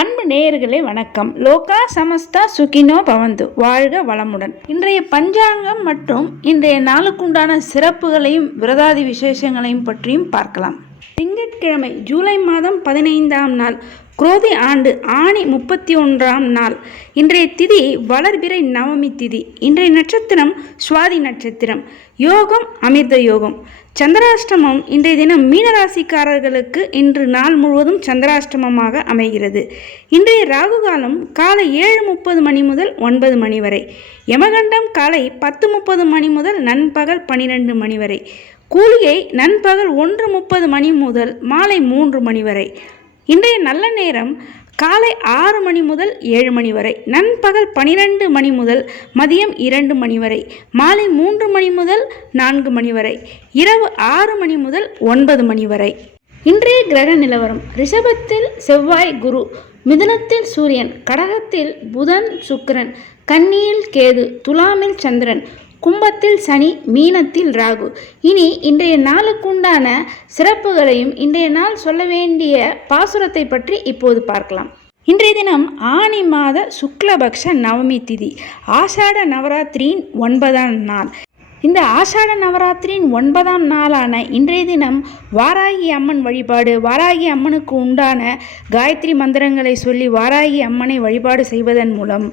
அன்பு நேயர்களே வணக்கம். லோகா சமஸ்தா சுகினோ பவந்து. வாழ்க வளமுடன். இன்றைய பஞ்சாங்கம் மற்றும் இன்றைய நாளுக்குண்டான சிறப்புகளையும் விரதாதி விசேஷங்களையும் பற்றியும் பார்க்கலாம். வெள்ளிக்கிழமை ஜூலை மாதம் பதினைந்தாம் நாள் குரோதி ஆண்டு ஆணி முப்பத்தி ஒன்றாம் நாள். இன்றைய திதி வளர்பிறை நவமி திதி. இன்றைய நட்சத்திரம் சுவாதி நட்சத்திரம். யோகம் அமிர்த யோகம். சந்திராஷ்டமம் இன்றைய தினம் மீனராசிக்காரர்களுக்கு இன்று நாள் முழுவதும் சந்திராஷ்டமமாக அமைகிறது. இன்றைய ராகு காலம் காலை ஏழு முப்பது மணி முதல் ஒன்பது மணி வரை. யமகண்டம் காலை பத்து முப்பது மணி முதல் நண்பகல் பன்னிரெண்டு மணி வரை. கூலியை நண்பகல் ஒன்று முப்பது மணி முதல் மாலை மூன்று மணி வரை. இன்றைய நல்ல நேரம் காலை ஆறு மணி முதல் ஏழு மணி வரை. நண்பகல் பனிரெண்டு மணி முதல் மதியம் இரண்டு மணி வரை. மாலை மூன்று மணி முதல் நான்கு மணி வரை. இரவு ஆறு மணி முதல் ஒன்பது மணி வரை. இன்றைய கிரக நிலவரம். ரிஷபத்தில் செவ்வாய் குரு மிதுனத்தில் சூரியன் கடகத்தில் புதன் சுக்கிரன் கன்னியில் கேது துலாமில் சந்திரன் கும்பத்தில் சனி மீனத்தில் ராகு. இனி இன்றைய நாளுக்குண்டான சிறப்புகளையும் இன்றைய நாள் சொல்ல வேண்டிய பாசுரத்தை பற்றி இப்போது பார்க்கலாம். இன்றைய தினம் ஆனி மாத சுக்லபக்ஷ நவமி திதி ஆஷாட நவராத்திரியின் ஒன்பதாம் நாள். இந்த ஆஷாட நவராத்திரியின் ஒன்பதாம் நாளான இன்றைய தினம் வாராகி அம்மன் வழிபாடு வாராகி அம்மனுக்கு உண்டான காயத்ரி மந்திரங்களை சொல்லி வாராகி அம்மனை வழிபாடு செய்வதன் மூலம்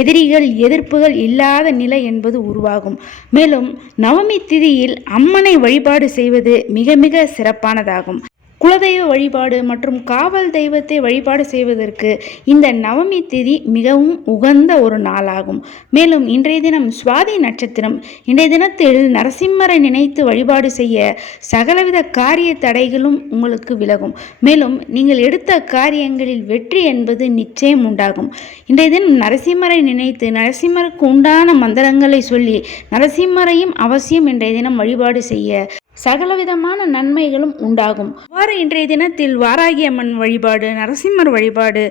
எதிரிகள் எதிர்ப்புகள் இல்லாத நிலை என்பது உருவாகும். மேலும் நவமி திதியில் அம்மனை வழிபாடு செய்வது மிக மிக சிறப்பானதாகும். குலதெய்வ வழிபாடு மற்றும் காவல் தெய்வத்தை வழிபாடு செய்வதற்கு இந்த நவமி திதி மிகவும் உகந்த ஒரு நாளாகும். மேலும் இன்றைய தினம் சுவாதி நட்சத்திரம் இன்றைய தினத்தில் நரசிம்மரை நினைத்து வழிபாடு செய்ய சகலவித காரிய தடைகளும் உங்களுக்கு விலகும். மேலும் நீங்கள் எடுத்த காரியங்களில் வெற்றி என்பது நிச்சயம் உண்டாகும். இன்றைய தினம் நரசிம்மரை நினைத்து நரசிம்மருக்கு உண்டான மந்திரங்களை சொல்லி நரசிம்மரையும் அவசியம் இன்றைய தினம் வழிபாடு செய்ய சகலவிதமான நன்மைகளும் உண்டாகும். அவ்வாறு இன்றைய தினத்தில் வாராகி அம்மன் வழிபாடு நரசிம்மர் வழிபாடு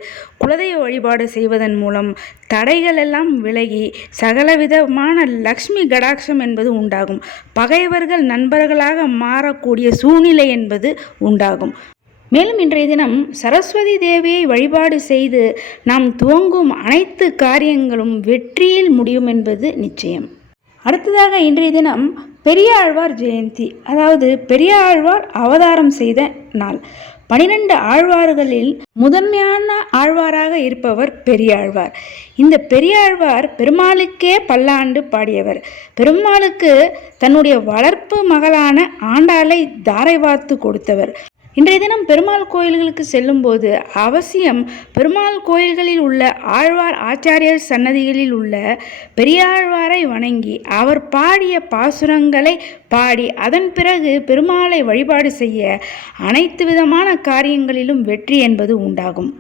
குலதெய்வ வழிபாடு செய்வதன் மூலம் தடைகள் எல்லாம் விலகி சகலவிதமான லக்ஷ்மி கடாட்சம் என்பது உண்டாகும். பகைவர்கள் நண்பர்களாக மாறக்கூடிய சூழ்நிலை என்பது உண்டாகும். மேலும் இன்றைய தினம் சரஸ்வதி தேவியை வழிபாடு செய்து நாம் துவங்கும் அனைத்து காரியங்களும் வெற்றியில் முடியும் என்பது நிச்சயம். அடுத்ததாக இன்றைய தினம் பெரியாழ்வார் ஜெயந்தி. அதாவது பெரியாழ்வார் அவதாரம் செய்த நாள். பனிரெண்டு ஆழ்வார்களில் முதன்மையான ஆழ்வாராக இருப்பவர் பெரியாழ்வார். இந்த பெரியாழ்வார் பெருமாளுக்கே பல்லாண்டு பாடியவர். பெருமாளுக்கு தன்னுடைய வளர்ப்பு மகளான ஆண்டாளை தாரை வார்த்து கொடுத்தவர். இன்றைய தினம் பெருமாள் கோயில்களுக்கு செல்லும்போது அவசியம் பெருமாள் கோயில்களில் உள்ள ஆழ்வார் ஆச்சாரியர் சன்னதிகளில் உள்ள பெரியாழ்வாரை வணங்கி அவர் பாடிய பாசுரங்களை பாடி அதன் பிறகு பெருமாளை வழிபாடு செய்ய அனைத்து விதமான காரியங்களிலும் வெற்றி என்பது உண்டாகும்.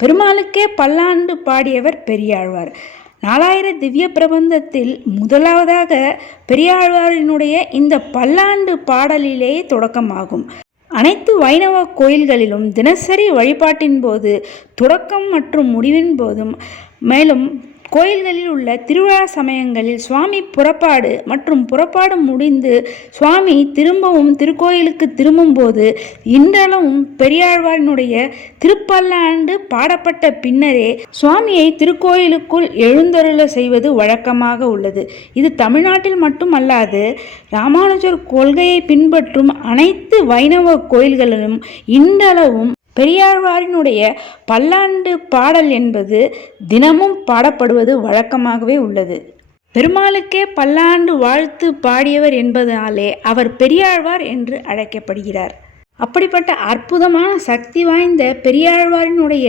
பெருமாளுக்கே பல்லாண்டு பாடியவர் பெரியாழ்வார். நாலாயிர திவ்ய பிரபந்தத்தில் முதலாவதாக பெரியாழ்வாரினுடைய இந்த பல்லாண்டு பாடலிலேயே தொடக்கமாகும். அனைத்து வைணவ கோயில்களிலும் தினசரி வழிபாட்டின் போது தொடக்கம் மற்றும் முடிவின் போதும் மேலும் கோயில்களில் உள்ள திருவிழா சமயங்களில் சுவாமி புறப்பாடு மற்றும் புறப்பாடு முடிந்து சுவாமி திரும்பவும் திருக்கோயிலுக்கு திரும்பும்போது இன்றளவும் பெரியாழ்வாரினுடைய திருப்பல்லாண்டு பாடப்பட்ட பின்னரே சுவாமியை திருக்கோயிலுக்குள் எழுந்தருள செய்வது வழக்கமாக உள்ளது. இது தமிழ்நாட்டில் மட்டுமல்லாது ராமானுஜர் கொள்கையை பின்பற்றும் அனைத்து வைணவ கோயில்களிலும் இன்றளவும் பெரியாழ்வாரினுடைய பல்லாண்டு பாடல் என்பது தினமும் பாடப்படுவது வழக்கமாகவே உள்ளது. பெருமாளுக்கே பல்லாண்டு வாழ்த்து பாடியவர் என்பதனாலே அவர் பெரியாழ்வார் என்று அழைக்கப்படுகிறார். அப்படிப்பட்ட அற்புதமான சக்தி வாய்ந்த பெரியாழ்வாரினுடைய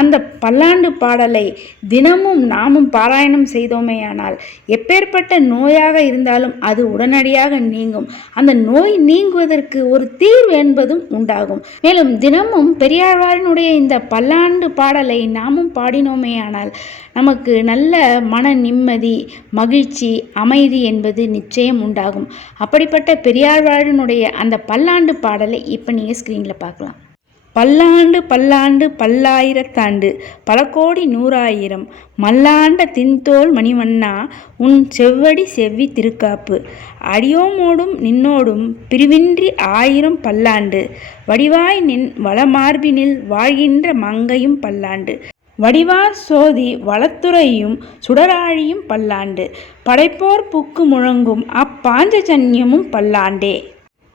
அந்த பல்லாண்டு பாடலை தினமும் நாமும் பாராயணம் செய்தோமேயானால் எப்பேற்பட்ட நோயாக இருந்தாலும் அது உடனடியாக நீங்கும். அந்த நோய் நீங்குவதற்கு ஒரு தீர்வு என்பதும் உண்டாகும். மேலும் தினமும் பெரியாழ்வாரினுடைய இந்த பல்லாண்டு பாடலை நாமும் பாடினோமேயானால் நமக்கு நல்ல மன நிம்மதி மகிழ்ச்சி அமைதி என்பது நிச்சயம் உண்டாகும். அப்படிப்பட்ட பெரியாழ்வாரினுடைய அந்த பல்லாண்டு பாடலை இப்போ நீங்கள் ஸ்க்ரீனில் பார்க்கலாம் பல்லாண்டு பல்லாண்டு பல்லாயிரத்தாண்டு பல கோடி நூறாயிரம் மல்லாண்ட தின்தோல் மணிவண்ணா உன் செவ்வடி செவ்வி திருக்காப்பு. அடியோமோடும் நின்னோடும் பிரிவின்றி ஆயிரம் பல்லாண்டு வடிவாய் நின் வளமார்பினில் வாழ்கின்ற மங்கையும் பல்லாண்டு. வடிவார் சோதி வளத்துறையும் சுடராழியும் பல்லாண்டு படைப்போர் புக்கு முழங்கும் அப்பாஞ்சஜன்யமும் பல்லாண்டே.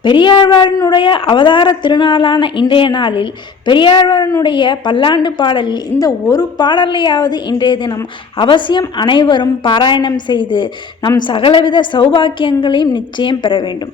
பெரியாழ்வாரனுடைய அவதார திருநாளான இன்றைய நாளில் பெரியாழ்வாரனுடைய பல்லாண்டு பாடலில் இந்த ஒரு பாடலையாவது இன்றைய தினம் அவசியம் அனைவரும் பாராயணம் செய்து நம் சகலவித சௌபாக்கியங்களையும் நிச்சயம் பெற வேண்டும்.